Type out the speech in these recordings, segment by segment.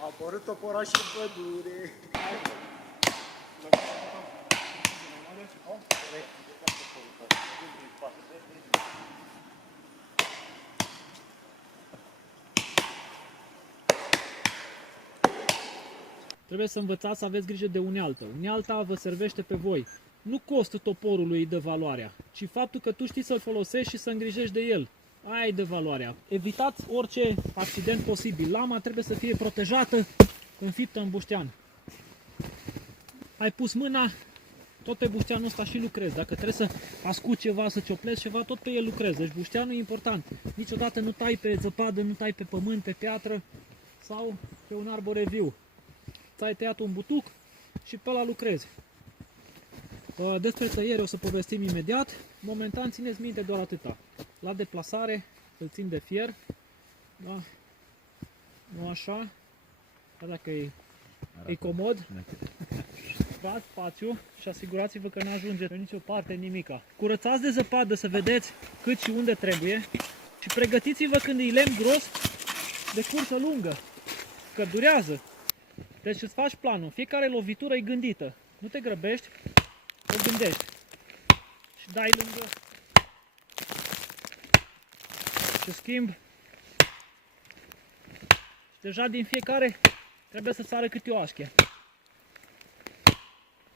A apărut toporaș în pădure. Trebuie să învățați să aveți grijă de unealtă. Unealta vă servește pe voi. Nu costul toporului îi dă valoarea, ci faptul că tu știi să-l folosești și să îngrijești de el. Aia îi dă valoarea. Evitați orice accident posibil. Lama trebuie să fie protejată, înfiptă în buștean. Ai pus mâna, tot pe bușteanul ăsta și lucrezi. Dacă trebuie să ascuți ceva, să cioplezi ceva, tot pe el lucrezi. Deci bușteanul e important. Niciodată nu tai pe zăpadă, nu tai pe pământ, pe piatră sau pe un arbore viu. Ți-ai tăiat un butuc și pe ăla lucrezi. Despre tăiere o să povestim imediat. Momentan țineți minte doar atâta. La deplasare îl țin de fier. Da? Nu așa. Dacă e comod. Dați spațiu și asigurați-vă că nu ajunge în nicio parte nimica. Curățați de zăpadă să vedeți cât și unde trebuie. Și pregătiți-vă când e lemn gros de cursă lungă. Că durează. Deci îți faci planul. Fiecare lovitură e gândită. Nu te grăbești, o gândești. Și dai lângă. Și schimb. Și deja din fiecare trebuie să sară câte o așche.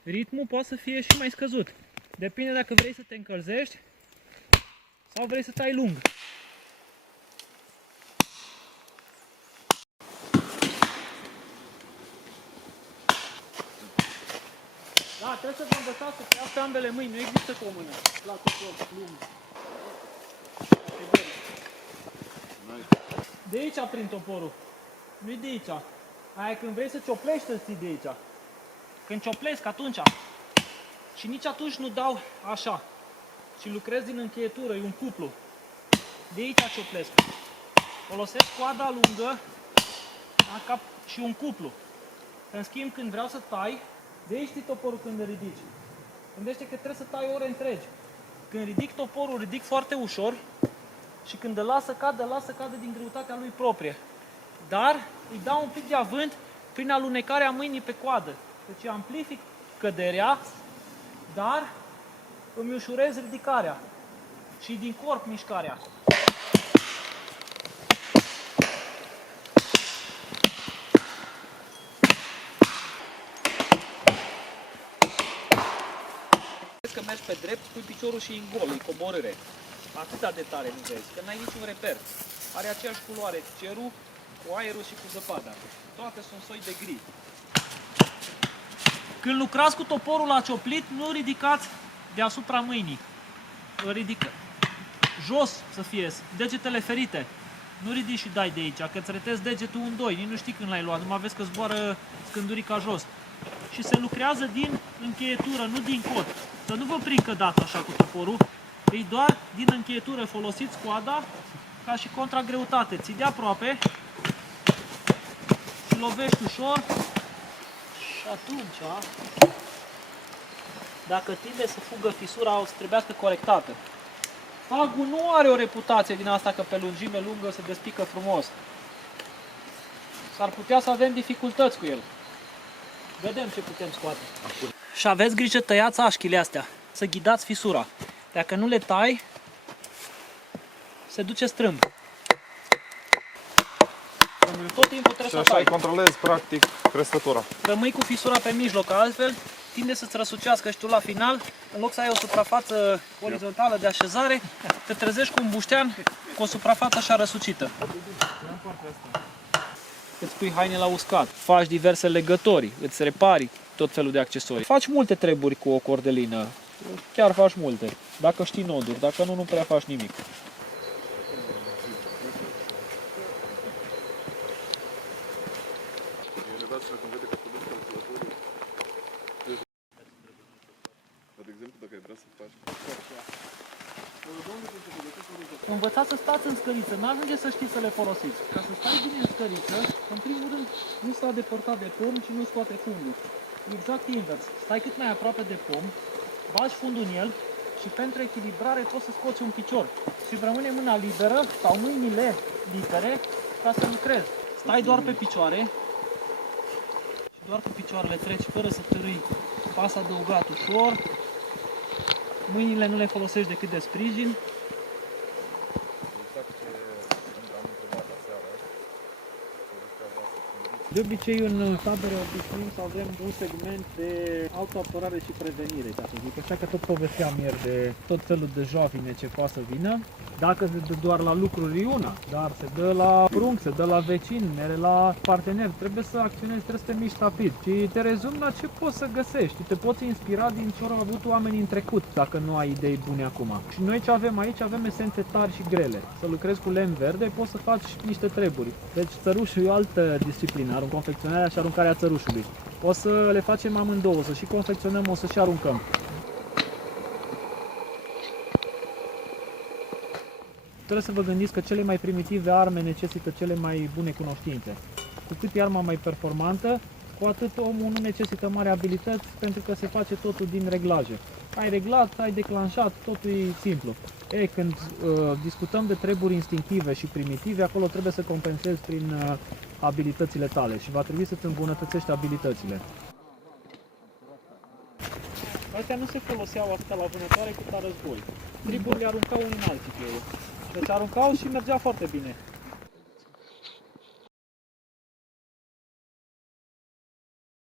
Ritmul poate să fie și mai scăzut. Depinde dacă vrei să te încălzești sau vrei să tai lung. Da, trebuie să vă învățați să tăiați pe ambele mâini, nu există cu o mână. La topor, lung. De aici aprind toporul, nu-i de aici. Aia când vrei să cioplești, îl ții de aici. Când cioplesc, atunci. Și nici atunci nu dau așa. Și lucrez din încheietură, e un cuplu. De aici cioplesc. Folosesc coada lungă și un cuplu. În schimb, când vreau să tai, de aici știi toporul când îl ridici. Gândește că trebuie să tai ore întregi. Când ridic toporul, ridic foarte ușor și când îl las să cadă din greutatea lui proprie. Dar îi dau un pic de avânt prin alunecarea mâinii pe coadă. Deci amplific căderea, dar îmi ușurez ridicarea și din corp mișcarea. Că mergi pe drept, pui piciorul și în gol, e coborâre. Atâta de tare nu vezi, că n-ai niciun reper. Are aceeași culoare cerul cu aerul și cu zăpada. Toate sunt soi de gri. Când lucrați cu toporul la cioplit, nu ridicați deasupra mâinii. Îl ridică jos să fie, degetele ferite. Nu ridici și dai de aici, că îți retezi degetul în doi, nici nu știi când l-ai luat, numai vezi că zboară scândurica jos. Și se lucrează din încheietură, nu din cot. Să nu vă prind cădat așa cu toporul, e doar din încheietură, folosiți coada ca și contragreutate. Ții de aproape și lovești ușor și atunci, dacă tinde să fugă fisura, o să trebuiască corectată. Fagul nu are o reputație din asta că pe lungime lungă se despică frumos. S-ar putea să avem dificultăți cu el. Vedem ce putem scoate. Și aveți grijă, tăiați așchile astea, să ghidați fisura. Dacă nu le tai, se duce strâmb. Tot timpul trebuie să tai. Și așa îi controlezi, practic, crescătura. Rămâi cu fisura pe mijloc, altfel tinde să-ți răsucească și tu la final, în loc să ai o suprafață orizontală de așezare, te trezești cu un buștean cu o suprafață așa răsucită. Îți pui haine la uscat, faci diverse legători, îți repari tot felul de accesorii. Faci multe treburi cu o cordelină, chiar faci multe, dacă știi noduri, dacă nu, nu prea faci nimic. Învățați să stați în scăriță, nu ajunge să știți să le folosiți. Ca să stai bine în scăriță, în primul rând, nu s-a depărtat de pom și nu scoate fundul. Exact invers. Stai cât mai aproape de pom, bagi fundul în el și pentru echilibrare poți să scoți un picior. Și rămâne mâna liberă sau mâinile libere ca să lucrezi. Stai doar pe picioare Doar cu picioarele treci fără să târâi. Pas adăugat ușor. Mâinile nu le folosești decât de sprijin. De obicei, în tabere obișnuim să avem un segment de autoapărare și prevenire, ca să zic așa, că tot povesteam ieri de tot felul de jovine ce poate să vină. Dacă se dă doar la lucruri una, dar se dă la prunc, se dă la vecini, mere la parteneri, trebuie să acționezi, trebuie să te miști rapid. Și te rezumi la ce poți să găsești. Tu te poți inspira din ce au avut oamenii în trecut, dacă nu ai idei bune acum. Și noi ce avem aici, avem esențe tari și grele. Să lucrezi cu lemn verde, poți să faci niște treburi. Deci țărușul e o altă disciplină, confecționarea și aruncarea țărușului. O să le facem amândouă, să și confecționăm, o să și aruncăm. Trebuie să vă gândiți că cele mai primitive arme necesită cele mai bune cunoștințe. Cu cât e arma mai performantă, cu atât omul nu necesită mari abilități, pentru că se face totul din reglaje. Ai reglat, ai declanșat, totul e simplu. Când discutăm de treburi instinctive și primitive, acolo trebuie să compensezi prin abilitățile tale și va trebui să-ți îmbunătățești abilitățile. Astea nu se foloseau atât la vânătoare cât la război. Triburile aruncau unii în alții pe ele. Deci aruncau și mergea foarte bine.